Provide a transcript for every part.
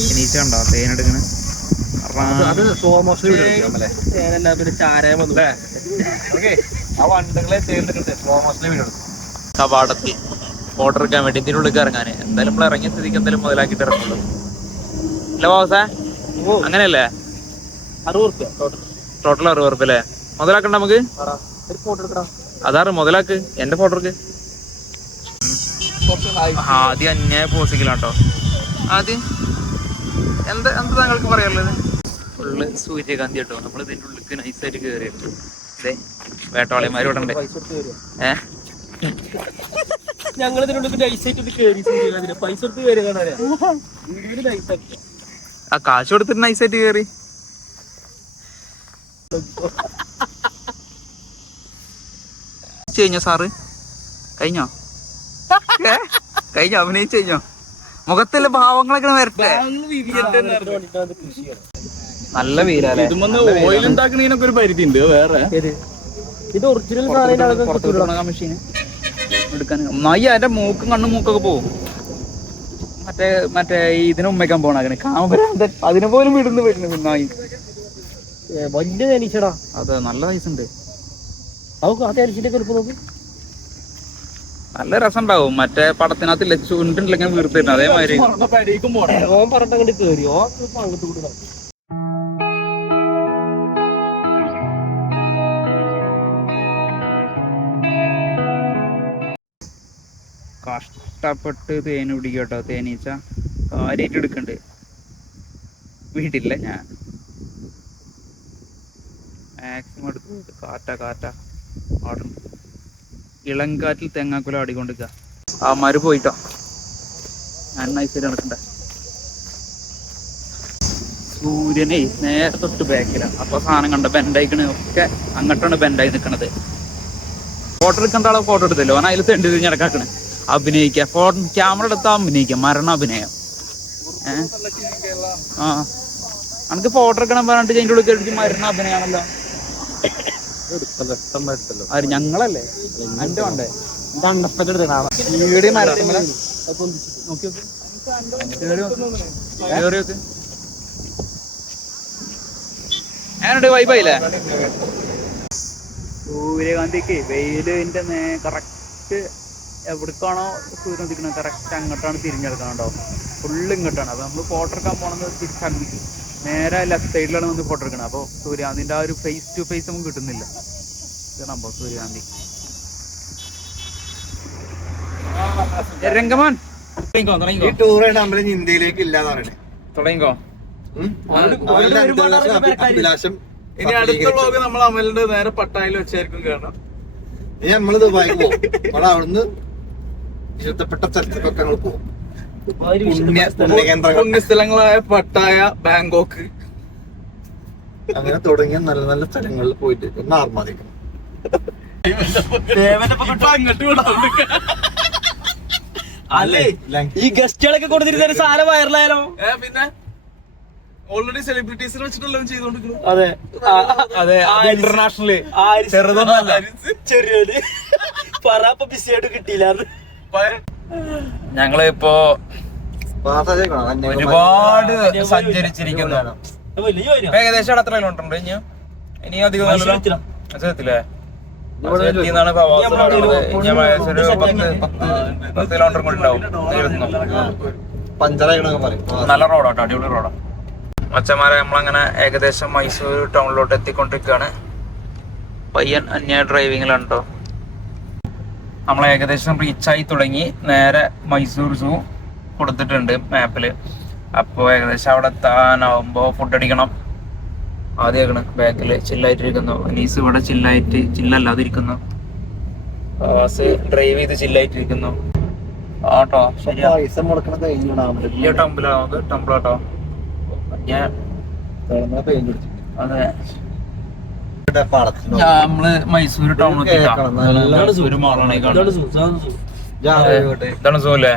തേനീച്ച കണ്ടോ തേനെടുക്കണ കവാടത്തി ഫോട്ടോ എടുക്കാൻ വേണ്ടി ഇതിനുള്ളിൽ ഇറങ്ങാന് എന്തായാലും നമ്മൾ ഇറങ്ങിയ സ്ഥിതിക്ക് എന്തായാലും മുതലാക്കിട്ട് ഇറങ്ങുള്ളൂ അല്ല ബോസേ അങ്ങനെയല്ലേ 60 ടോട്ടൽ 60 അല്ലേ മുതലാക്കണ്ട നമുക്ക് അതാണ് മുതലാക്ക് എന്റെ ഫോട്ടോക്ക് ആദ്യം അന്യായ പോസിക്കലാട്ടോ ആദ്യം എന്താ താങ്കൾക്ക് പറയാനുള്ളത് ഫുള്ള് സൂര്യകാന്തി കേട്ടോ നമ്മൾ ഇതിൻ്റെ ഉള്ളിൽ നൈസായിട്ട് കയറിയിട്ട് ഇതേ വേട്ടവാളിയന്മാർ ഇവിടെ ഉണ്ട് ഞങ്ങൾ പൈസ ആ കാശ് കൊടുത്തിട്ട് നൈസായിട്ട് കയറി കഴിഞ്ഞോ സാറ് കഴിഞ്ഞോ അഭിനയിച്ചു കഴിഞ്ഞോ മുഖത്തുള്ള ഭാവങ്ങളൊക്കെ വരട്ടെ നല്ല വീരല്ലേ ഓയിൽ ഉണ്ടാക്കുന്നതിനൊക്കെ ഒരു പരിധി ഉണ്ട് വേറെ ഇത് ഒറിജിനൽ മെഷീൻ എടുക്കാൻ നന്നായി അതിന്റെ മൂക്കും കണ്ണും മൂക്കൊക്കെ പോകും മറ്റേ ഇതിനെ ഉമ്മയ്ക്കാൻ പോണ കാമഭ്രാന്തൻ അതിനെ പോലും വരുന്നു നന്നായി വലിയ തേനീച്ചടാ അതെ നല്ല സൈസ് ഉണ്ട് നോക്ക് നല്ല രസം ഉണ്ടാവും മറ്റേ പടത്തിനകത്ത് ചുണ്ടില്ലെങ്കിൽ വീർത്തിട്ടുണ്ട് അതേമാതിരി ഓൻ പറഞ്ഞിട്ട് കേറി അങ്ങോട്ട് കൂടെ കഷ്ടപ്പെട്ട് തേന് പിടിക്കട്ടോ തേനീച്ച കാര്യമായിട്ട് എടുക്കണ്ട് വീട്ടില്ല ഞാൻ മാക്സിമം എടുത്ത് കാറ്റ ആടും ഇളങ്കാറ്റിൽ തെങ്ങാക്കുല ആടിക്കൊണ്ടിരിക്കുക ആമാര് പോയിട്ടോ ഞാൻ നൈസായിട്ട് നടക്കണ്ടേ സൂര്യനെ നേരെ തൊട്ട് ബാക്കിലാണ് അപ്പൊ സാധനം കണ്ട ബെൻഡായിക്കണ് ഒക്കെ അങ്ങോട്ടാണ് ബെൻഡായി നിൽക്കണത് ഫോട്ടോ എടുക്കേണ്ട ആളെ ഫോട്ടോ എടുത്തല്ലോ അവൻ അതിൽ തെണ്ടി തിരിഞ്ഞടക്കാക്കണ് അഭിനയിക്കുക ഫോട്ടോ ക്യാമറ എടുത്താൽ അഭിനയിക്കുക മരണാഭിനയം ആ എനിക്ക് ഫോട്ടോ എടുക്കണം പറഞ്ഞിട്ട് അതിൻ്റെ ഉള്ളിൽ കഴിച്ച് മരണാഭിനയാണല്ലോ ആര് ഞങ്ങളല്ലേ എന്റെ വേണ്ടേ വീട് മരത്തിന്മേൽ നോക്കി ഞാനുണ്ട് വൈബായില്ലേ സൂര്യകാന്തിക്ക് വെയിലിന്റെ കറക്റ്റ് എവിടേക്കാണോ സൂര്യൻ നിൽക്കുന്നത് കറക്റ്റ് അങ്ങോട്ടാണ് തിരിഞ്ഞെടുക്കണോ ഫുള്ള് ഇങ്ങോട്ടാണ് അപ്പൊ നമ്മൾ ഫോട്ടോ എടുക്കാൻ പോണത് തിരിച്ചങ്ങ് നേരെ ലെഫ്റ്റ് സൈഡിലാണ് വന്ന് ഫോട്ടോ എടുക്കണം അപ്പോൾ സൂര്യകാന്തിന്റെ ആ ഒരു ഫേസ് ടു ഫേസ് നമുക്ക് കിട്ടുന്നില്ല ഇതാണോ സൂര്യകാന്തി രംഗമാൻ ഇന്ത്യയിലേക്ക് ഇല്ലാന്ന് പറയണേ തുടങ്ങിക്കോ അഭിലാഷം ഇനി അടുത്ത വ്ലോഗ് നമ്മൾ അമലിന്റെ നേരെ പട്ടായിൽ വെച്ചായിരിക്കും കാരണം നമ്മള് ദുബായിക്ക് പോകും അവിടുന്ന് ഇഷ്ടപ്പെട്ട സ്ഥലത്തൊക്കെ ഞങ്ങൾ പോകും പുണ്യസ്ഥലങ്ങളായ പട്ടായ ബാങ്കോക്ക് അങ്ങനെ തുടങ്ങിയ നല്ല നല്ല സ്ഥലങ്ങളിൽ പോയിട്ട് ഒന്ന് ആർമാദിക്കണം അല്ലേ ഈ ഗസ്റ്റുകളൊക്കെ കൊടുത്തിരുന്ന സാധനം വൈറലായാലോ പിന്നെ ഓൾറെഡി സെലിബ്രിറ്റീസിനെ വെച്ചിട്ടെല്ലാം ചെയ്തോണ്ടിരിക്കുന്നു അതെ അതെ ഇന്റർനാഷണല് ചെറിയൊരു പറപ്പ ബിസിയായിട്ട് കിട്ടിയില്ല ഞങ്ങള് ഇപ്പോ ഒരുപാട് സഞ്ചരിച്ചിരിക്കുന്നു ഏകദേശം എത്ര കിലോമീറ്റർ ഉണ്ട് ഇനി അധികം അജയത്തില്ലേ അജയത്തിന്നാണ് പ്രവാസം ഒരു 10 കിലോമീറ്റർ കൂടി ഉണ്ടാവും നല്ല റോഡാട്ടോ അടിപൊളി റോഡാ മച്ചന്മാരെ നമ്മളങ്ങനെ ഏകദേശം മൈസൂർ ടൗണിലോട്ട് എത്തിക്കൊണ്ടിരിക്കുകയാണ് പയ്യൻ അന്യായ ഡ്രൈവിങ്ങിലാണ് കേട്ടോ നമ്മൾ ഏകദേശം റീച്ചായി തുടങ്ങി നേരെ മൈസൂർ സൂ കൊടുത്തിട്ടുണ്ട് മാപ്പില് അപ്പോൾ ഏകദേശം അവിടെ എത്താനാവുമ്പോൾ ഫുഡ് അടിക്കണം ആദ്യമാക്കണം ബാക്കിൽ ചില്ലായിട്ടിരിക്കുന്നു അനീസ് ഇവിടെ ചില്ലല്ലാതിരിക്കുന്നു ഡ്രൈവ് ചെയ്ത് ചില്ലായിട്ടിരിക്കുന്നു ആട്ടോ ശരിയാ വലിയ ടെമ്പിളാട്ടോ അതെ നമ്മള് മൈസൂർ ടൗൺ മൈസൂർ മാളാണ് ഇതാണ് സോ അല്ലേ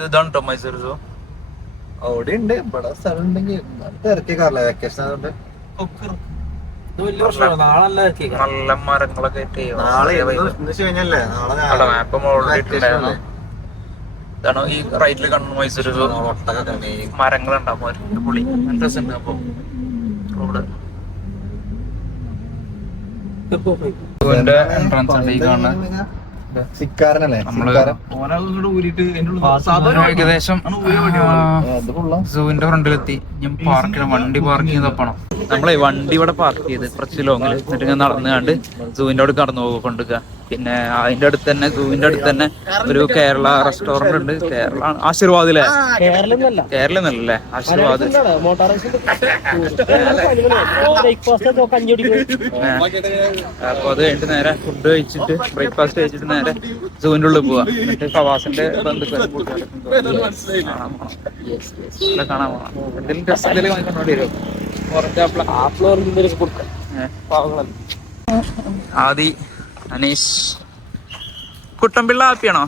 ഇതാണ് കേട്ടോ മൈസൂർ സോ അവിടെ ഉണ്ട് ഇവിടെ സ്ഥലം ഉണ്ടെങ്കിൽ തിരക്കിക്കാറില്ല വെക്കേഷൻ ആയതുകൊണ്ട് നല്ല മരങ്ങളൊക്കെ നാളെ മാപ്പ് ഇതാണോ ഈ റൈറ്റിൽ കാണുന്ന മൈസൂർ മരങ്ങളുണ്ടാവും പുളി രസമുണ്ട്. അപ്പൊ റോഡ് എൻട്രൻസ് ഉണ്ട് ഈ കാണുന്ന. നമ്മള് ഏകദേശം സൂവിന്റെ ഫ്രണ്ടിലെത്തി. ഞാൻ പാർക്ക് ചെയ്യണം, വണ്ടി പാർക്ക് ചെയ്തപ്പോണം. നമ്മളെ വണ്ടി ഇവിടെ പാർക്ക് ചെയ്ത് കുറച്ച് ലോങ്ങില്, എന്നിട്ട് ഞാൻ നടന്നുകൊണ്ട് സൂവിന്റെ അവിടെ കടന്നു കൊണ്ടുക. പിന്നെ അതിന്റെ അടുത്ത് തന്നെ സൂവിന്റെ അടുത്ത് തന്നെ ഒരു കേരള റെസ്റ്റോറന്റ് ഉണ്ട്. കേരള ആശീർവാദിലെ കേരളം എന്നല്ലേ ആശീർവാദ്. അപ്പൊ അത് കഴിഞ്ഞിട്ട് നേരെ ഫുഡ് കഴിച്ചിട്ട് ബ്രേക്ക്ഫാസ്റ്റ് കഴിച്ചിട്ട് നേരെ സൂവിന്റെ ഉള്ളിൽ പോവാ. എന്നിട്ട് ഫവാസിന്റെ ബന്ധുക്കളെ കാണാൻ പോകണം. എന്തെങ്കിലും ടെസ്റ്റ് എന്തെങ്കിലും വാങ്ങിക്കൊണ്ടോണ്ടി വരും. ആദി, അനീഷ്, കുട്ടമ്പിള്ള ഹാപ്പിയാണോ?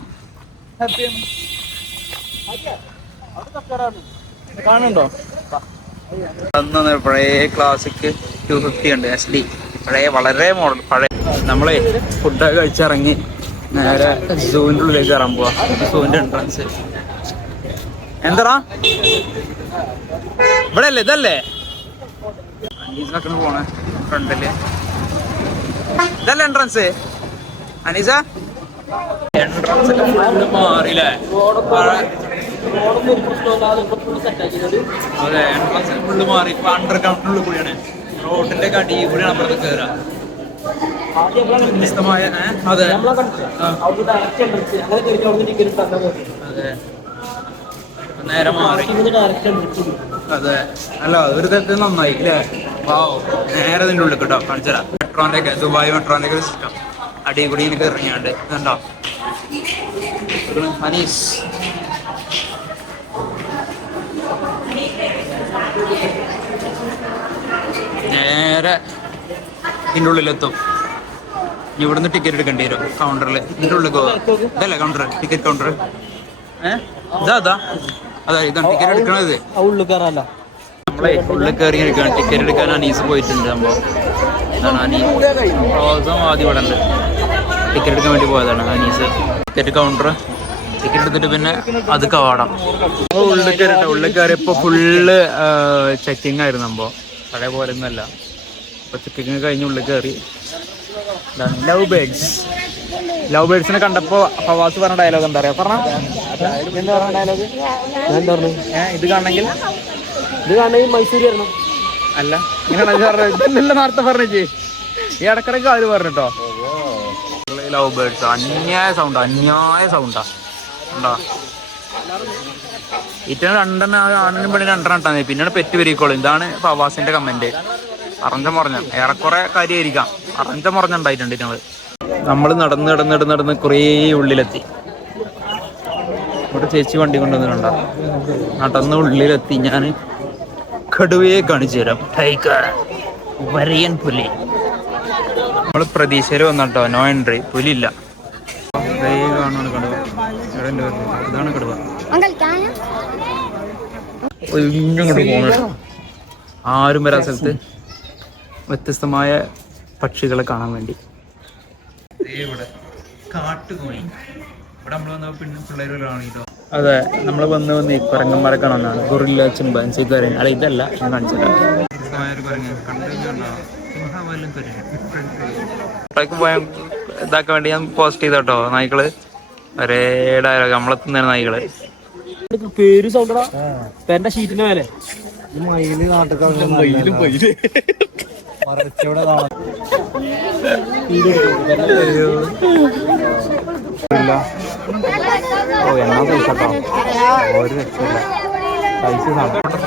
കാണുന്നുണ്ടോ? അന്ന് പഴയ ക്ലാസിക് 250 ഉണ്ട് SD. പഴയ വളരെ മോഡൽ പഴയ. നമ്മളെ ഫുഡൊക്കെ കഴിച്ചിറങ്ങി നേരെ സൂവിന്റെ ഉള്ളിലേക്ക് കയറാൻ പോവാ. സൂവിന്റെ എൻട്രൻസ് എന്താ ഇവിടെ അല്ലേ? ഇതല്ലേ അനീസൊക്കെ പോണേ ഫ്രണ്ടില്. ഇതല്ലേ എൻട്രൻസ് അനീസ? എൻട്രൻസ് ഒക്കെ ഫുള്ള് മാറിയില്ലേ? അതെ, എൻട്രൻസ് ഫുള്ള് മാറി. ഇപ്പൊ അണ്ടർഗ്രൗണ്ടിനുള്ളിൽ കൂടിയാണ്, റോഡിന്റെ കടി കൂടിയാണ് അപ്പുറത്ത് കയറാ. വ്യത്യസ്തമായ അതെ അതെ നേരെ മാറി. അതെ അല്ല ഒരു തരത്തിൽ നന്നായി അല്ലേ? വാവ്, നേരെ ഇതിൻ്റെ ഉള്ളിൽ കേട്ടോ കാണിച്ചരാ. മെട്രോന്റെ ഒക്കെ ദുബായ് മെട്രോന്റെ ഒക്കെ സിസ്റ്റം അടി കൂടി എനിക്ക് ഇറങ്ങിയാണ്ട് കണ്ടോ. അനീസ് നേരെ ഇതിൻ്റെ ഉള്ളിലെത്തും. ഇവിടുന്ന് ടിക്കറ്റ് എടുക്കേണ്ടി വരും കൗണ്ടറിൽ. ഇതിൻ്റെ ഉള്ളിൽ ഇതല്ലേ കൗണ്ടർ? ടിക്കറ്റ് കൗണ്ടർ ഇതാ അതാ ഇതാണ് ടിക്കറ്റ് എടുക്കണത്. നമ്മളെ ഉള്ളിൽ കയറി എടുക്കണം. ടിക്കറ്റ് എടുക്കാൻ അനീസ് പോയിട്ടുണ്ട്. സംഭവം ഇതാണ് അനീസ് ആദ്യം ഇവിടെ ഉണ്ട്. ടിക്കറ്റ് എടുക്കാൻ വേണ്ടി പോയതാണ് അനീസ്. ടിക്കറ്റ് കൗണ്ടർ ടിക്കറ്റ് എടുത്തിട്ട് പിന്നെ അത് കവാടം. ഉള്ളിൽ കയറിട്ടോ. ഉള്ളിൽ കയറിയപ്പോൾ ഫുള്ള് ചെക്കിങ് ആയിരുന്നു. സംഭവം പഴയ പോലെ ഒന്നുമല്ല. അപ്പൊ ചെക്കിങ് കഴിഞ്ഞ് ഉള്ളിൽ കയറി. Love birds. ലവ് ബേർഡ്സിനെ കണ്ടപ്പോ ഫവാസ് പറഞ്ഞ ഡയലോഗ് എന്താ പറയാ? പറഞ്ഞ ഡയലോഗ് ഇത് കാണണമെങ്കിൽ മൈസൂർ വരണം. അല്ല ഇങ്ങനെ നേരത്തെ പറഞ്ഞേ ഈ ഇടക്കിടക്ക് അവര് പറഞ്ഞിട്ടോ. ലവ് ബേർഡ്സ് അന്യായ സൗണ്ടാ ഉണ്ടോ? ഇറ്റന് രണ്ടെണ്ണം ആണിനും പെണ്ണിനും രണ്ടെണ്ണം ഇട്ടാ മതി. പിന്നീട് പെറ്റ് പെരിക്കോളും. ഇതാണ് ഫവാസിന്റെ കമന്റ്. അറഞ്ച മുറഞ്ഞ ഏറെക്കുറെ കാര്യമായിരിക്കാം. അറഞ്ച മുറഞ്ഞുണ്ടായിട്ടുണ്ട് ഞങ്ങള്. നമ്മൾ നടന്ന് കുറേ ഉള്ളിലെത്തി. ഇവിടെ ചേച്ചി വണ്ടി കൊണ്ടുവന്നിട്ടുണ്ടോ? നടന്ന് ഉള്ളിലെത്തി. ഞാൻ കടുവയെ കാണിച്ചു തരാം. ടൈഗർ, വരയൻ പുലി. നമ്മൾ പ്രതീക്ഷയിൽ വന്നിട്ടോ. No entry. പുലിയില്ല. കാണാണ് കടുവ. ഇതാണ് കടുവ. ആരും വരാ സ്ഥലത്ത് വ്യത്യസ്തമായ പക്ഷികളെ കാണാൻ വേണ്ടി. ഇവിടെ കാട്ടുകോഴി. ഇവിടെ നമ്മൾ വന്ന പിള്ളേർ കാണിട്ടോ. അതെ, നമ്മൾ വന്ന് ഈ കുരങ്ങന്മാരെ കാണാനാണ്. ഗൊറില്ല, ചിമ്പാൻസി, കുരങ്ങ്. അല്ല ഇതല്ല, ഞാൻ കാണിച്ചിട്ട് ഇതാക്കാൻ വേണ്ടി ഞാൻ പോസ്റ്റ് ചെയ്തോട്ടോ. നായ്ക്കള് ഒരേ ഡയലോഗ്. നമ്മളെത്തുന്ന നായ്ക്കള്. പേര് സൗണ്ടടാ എന്റെ ഷീറ്റിന്റെ മേലെ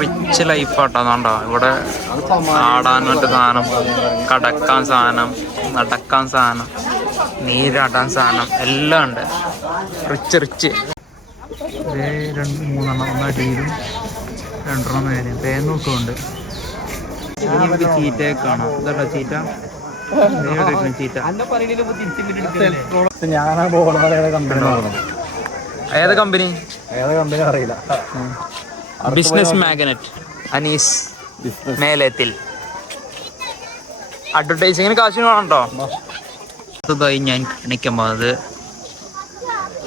റിച്ച് ലൈഫാട്ടോ. അതാണ്ടോ ഇവിടെ ആടാൻ മറ്റു സാധനം, കടക്കാൻ സാധനം, നടക്കാൻ സാധനം, നീരാട്ടാൻ സാധനം എല്ലാം ഉണ്ട്. റിച്ച് 2-3 ഒന്നടിയിലും 2 മേലെയും തേനൊക്കെ ഉണ്ട്. നമുക്ക് ചീറ്റയൊക്കെ കാണാം. ഇതാ ചീറ്റ. ഏതാ കമ്പനി അറിയില്ല. Business magnate Anees Melethil. അഡ്വർടൈസിങ്ങിന് കാശിന് വേണോ? അടുത്തതായി ഞാൻ കാണിക്കാൻ പോകുന്നത്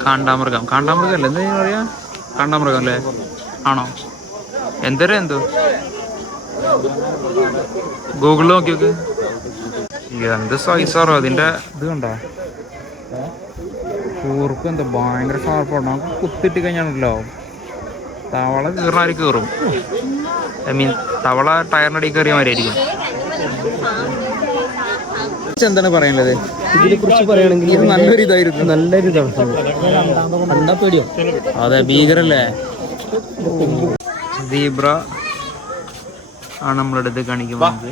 കാണ്ടാമൃഗം അല്ലേ എന്താ പറയാ? കാണ്ടാമൃഗം അല്ലേ? ആണോ? എന്തോ ഗൂഗിളിൽ നോക്കി നോക്ക്. എന്ത് സൈസാറോ അതിന്റെ ഇത് കണ്ടോ? കൂർപ്പ് എന്താ ഭയങ്കര ഷാർപ്പാണ്. നമുക്ക് കുത്തിട്ട് കഴിഞ്ഞാണല്ലോ തവള കീറിനാര് കീറും. ഐ മീൻ തവള ടയറിനടി കയറിയ മാതിരിയായിരിക്കും. എന്താണ് പറയാനുള്ളത് ഇതിനെ കുറിച്ച് പറയുകയാണെങ്കിൽ ഇത് നല്ലൊരു ഇതായിരുന്നു. നല്ലൊരു ഇതാണ്. കണ്ടാ പേടിയോ? അതെ, ഭീകരല്ലേ? സീബ്ര ആണ് നമ്മളുടെ ഇത് കാണിക്കുന്നത്.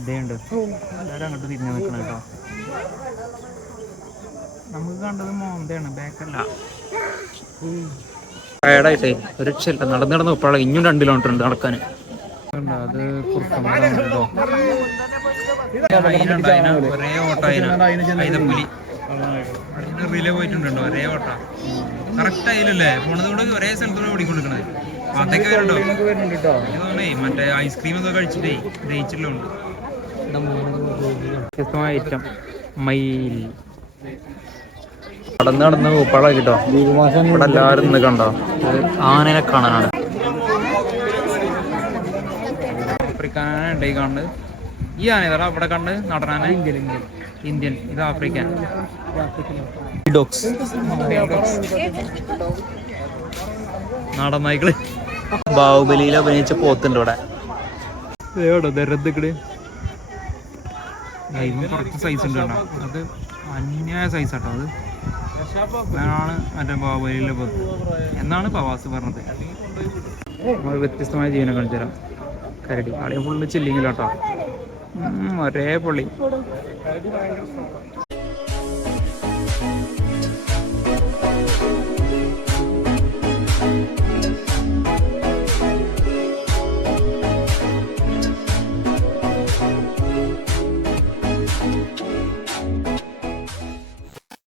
ഇതേണ്ട് എല്ലാവരും അങ്ങോട്ട് തിരിഞ്ഞു നിൽക്കണം കേട്ടോ. നമുക്ക് കണ്ടത് മോന്തയാണ്, ബാക്കല്ല. ടയർഡായിട്ടേ ഒരു രക്ഷയില്ല. നടന്ന് ഉപ്പാളെ ഇനിയും 2 കിലോമീറ്റർ ഉണ്ട് നടക്കാൻ. അത് കേട്ടോ. ഒരേ ഓട്ട കൈതപ്പുലി റിലേ പോയിട്ടുണ്ടോ? ഒരേ ഓട്ട കറക്റ്റ് ആയില്ലല്ലേ പോണത് കൂടെ ഒരേ സ്ഥലത്തൂടെ ഓടിക്കൊണ്ടിരിക്കണത്. അതൊക്കെ വരുന്നുണ്ട് കേട്ടോ. ഇതോന്നേ മറ്റേ ഐസ്ക്രീം ഒക്കെ കഴിച്ചിട്ടേ ദഹിച്ചില്ലുണ്ട്. വ്യത്യസ്തമായ ഐറ്റം മയിൽ നടന്ന് ഉപ്പാള കിട്ടോ. ഇവിടെ എല്ലാവരും നിന്ന് കണ്ടോ? ആനനെ കാണാനാണ്. ആഫ്രിക്കാനാണ് ഉണ്ടായി കാണുന്നത്. ഈ ആന ഏതാ ഇവിടെ കണ്ട് നടനാന? ഇന്ത്യൻ. ഇത് ആഫ്രിക്കൻ. നാടൻ നായ്ക്കള്. ബാഹുബലിയിൽ അഭിനയിച്ച പോത്തുണ്ട് ഇവിടെ. കുറച്ച് സൈസ് ഉണ്ട് കേട്ടോ. അത് അന്യായ സൈസ് കേട്ടോ. അത് അതാണ് മറ്റേ ബാഹുബലിയിലെ പോത്ത് എന്നാണ് പവാസ് പറഞ്ഞത്. വ്യത്യസ്തമായ ജീവനെ കാണിച്ചു തരാം. കരടി ആളെ ഫുള്ള് ചില്ലിങ്ങിലാട്ടോ. ഒരേ പൊള്ളി.